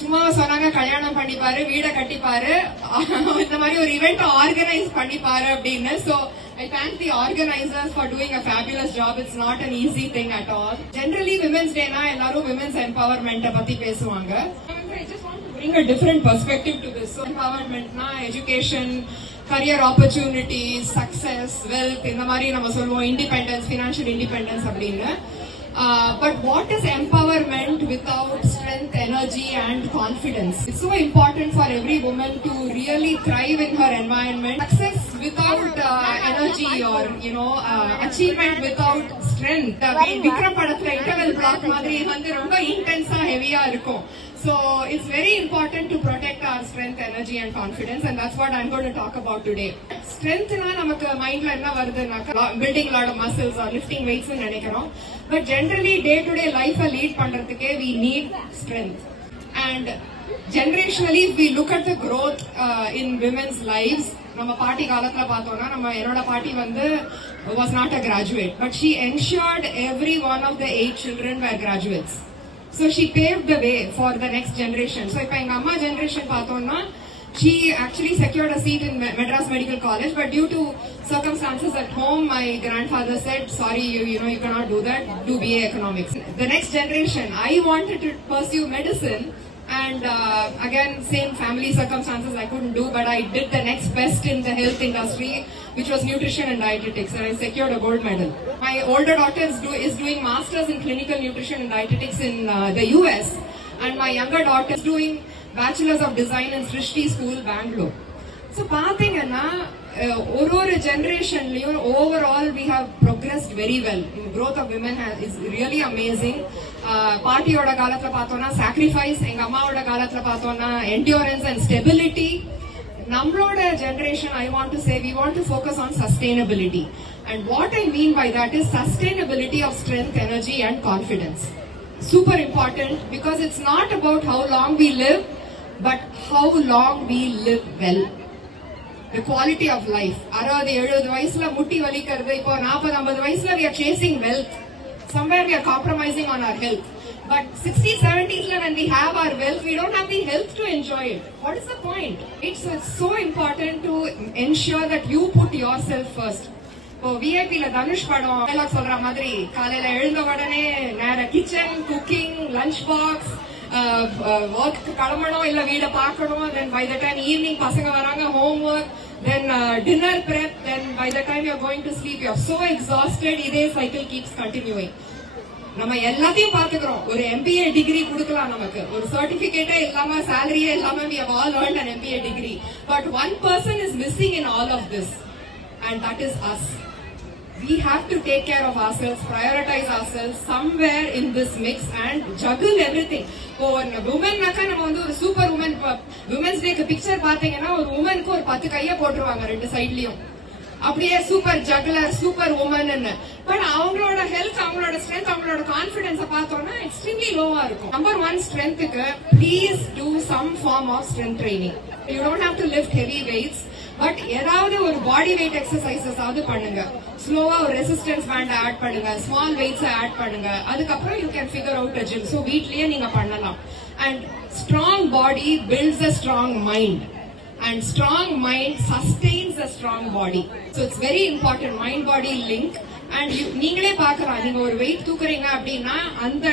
சும்மா சொன்னாங்க கல்யாணம் பண்ணிப்பாரு, வீட கட்டிப்பாரு, இந்த மாதிரி ஒரு இவெண்ட் ஆர்கனைஸ் பண்ணிப்பாரு அப்படின்னு. So I thank the organizers for doing a fabulous job. It's not an easy thing at all. Generally Women's Day na ellarum women's empowerment பத்தி பேசுவாங்க. I just want to bring a different perspective to this. So empowerment na education, career opportunities, success, wealth, இந்த மாதிரி நம்ம சொல்லுவோம், independence, financial independence அப்படின்னு. But what is empowerment without strength, energy and confidence? It's so important for every woman to really thrive in her environment. Success without energy or achievement without strength. Vikram படத்துல interval block மாதிரி வந்து ரொம்ப இன்டென்ஸா ஹெவியா இருக்கும். So it's very important to protect our strength, energy and confidence, and that's what I'm going to talk about today. Strength na namakku mind la enna varuduna building a lot of muscles or lifting weights nu nenikirom, but generally day to day life lead pandradhukku we need strength. And generationally if we look at the growth in women's lives, நம்ம பாட்டி காலத்துல பார்த்தோம்னா நம்ம என்னோட பாட்டி வந்து was not a graduate, but she ensured every one of the 8 children were graduates. So she paved the way for the next generation. So if எங்க அம்மா ஜெனரேஷன் பார்த்தோம்னா she actually secured a seat in Madras Medical College, but due to circumstances at home my grandfather said sorry, you cannot do that, do BA economics. The next generation, I wanted to pursue medicine, and again same family circumstances I couldn't do, but I did the next best in the health industry, which was nutrition and dietetics, and I secured a gold medal. My older daughter is doing masters in clinical nutrition and dietetics in the US, and my younger daughter is doing bachelor's of design in Srishti School, Bangalore. So பாத்தீங்கன்னா ஒரு ஜெனரேஷன்லயும் overall we have progressed very well. The growth of women is really amazing. பாட்டியோட காலத்துல பார்த்தோம்னா sacrifice, எங்க அம்மாவோட காலத்துல பார்த்தோம்னா endurance and stability. நம்மளோட generation, I want to say, we want to focus on sustainability, and what I mean by that is sustainability of strength, energy and confidence. Super important, because it's not about how long we live, but how long we live well. The quality of life. 60-70 வயசுல முட்டி வலிக்கிறது, இப்போ 40-50 வயசுல we are chasing wealth. Somewhere we are compromising on our health. But 60-70s when we have our wealth, we don't have the health to enjoy it. What is the point? It's so important to ensure that you put yourself first. இப்போ விஐபில தனுஷ் படம் எல்லாம் சொல்ற மாதிரி காலையில எழுந்த உடனே நேர kitchen, cooking, lunch box, work கிளம்பணும், இல்ல வீட பார்க்கணும், then by the time evening பசங்க வராங்க, homework, then dinner prep, then by the time you're going to sleep you're so exhausted. இதே cycle keeps continuing. நம்ம எல்லாத்தையும் பாத்துக்கிறோம். ஒரு MBA டிகிரி கொடுக்கலாம், நமக்கு ஒரு சர்டிபிகேட்டே இல்லாம, சாலரியே இல்லாம we have all earned an MBA degree, but one person is missing in all of this, and that is us. We have to take care of ourselves, prioritize ourselves somewhere in this mix and juggle everything. இப்போ உமன்னாக்கா நம்ம வந்து ஒரு super woman, women's டேக்கு பிக்சர் பாத்தீங்கன்னா ஒரு உமனுக்கு ஒரு 10 கைய போட்டுருவாங்க 2 சைட்லயும், அப்படியே super juggler, super woman. But அவங்களோட ஹெல்த், அவங்களோட ஸ்ட்ரென்த், அவங்களோட கான்பிடன்ஸ் பார்த்தோம்னா எக்ஸ்ட்ரீம்லி லோவா இருக்கும். நம்பர் 1 ஸ்ட்ரென்த்துக்கு please do some form of strength training. You don't have to lift heavy weights, but ஏதாவது ஒரு பாடி வெயிட் எக்ஸசைசஸ் ஆவது பண்ணுங்க. ஸ்லோவா ஒரு ரெசிஸ்டன்ஸ் பேண்ட் ஆட் பண்ணுங்க, ஸ்மால் வெயிட்ஸ் ஆட் பண்ணுங்க. அதுக்கப்புறம் you can figure out a gym. So வீட்லயே நீங்க பண்ணலாம். And strong body builds a strong mind, and strong mind sustains a strong body. So it's very important, mind body link. And நீங்களே பார்க்கலாம், நீங்க ஒரு வெயிட் தூக்குறீங்க அப்படின்னா அந்த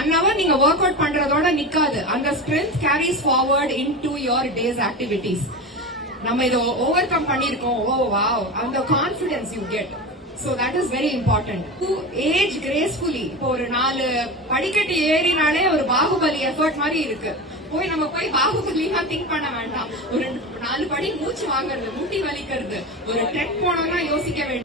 1 hour நீங்க ஒர்க் அவுட் பண்றதோட நிக்காது. அந்த strength carries forward into your day's activities. நம்ம இதை ஓவர் கம் பண்ணிருக்கோம், ஓ வாவ், அந்த confidence you get. So that is very important. To age gracefully. இப்போ ஒரு 4 படிக்கட்டு ஏறினாலே ஒரு பாகுபலி எஃபர்ட் மாதிரி இருக்கு. நம்ம போய் பாகுபலியா திங்க் பண்ண வேண்டாம். ஒரு 4 படி மூச்சு வாங்குறது, முட்டி வலிக்கிறது, ஒரு ட்ரெக் போனோம்னா யோசிக்க வேண்டாம்.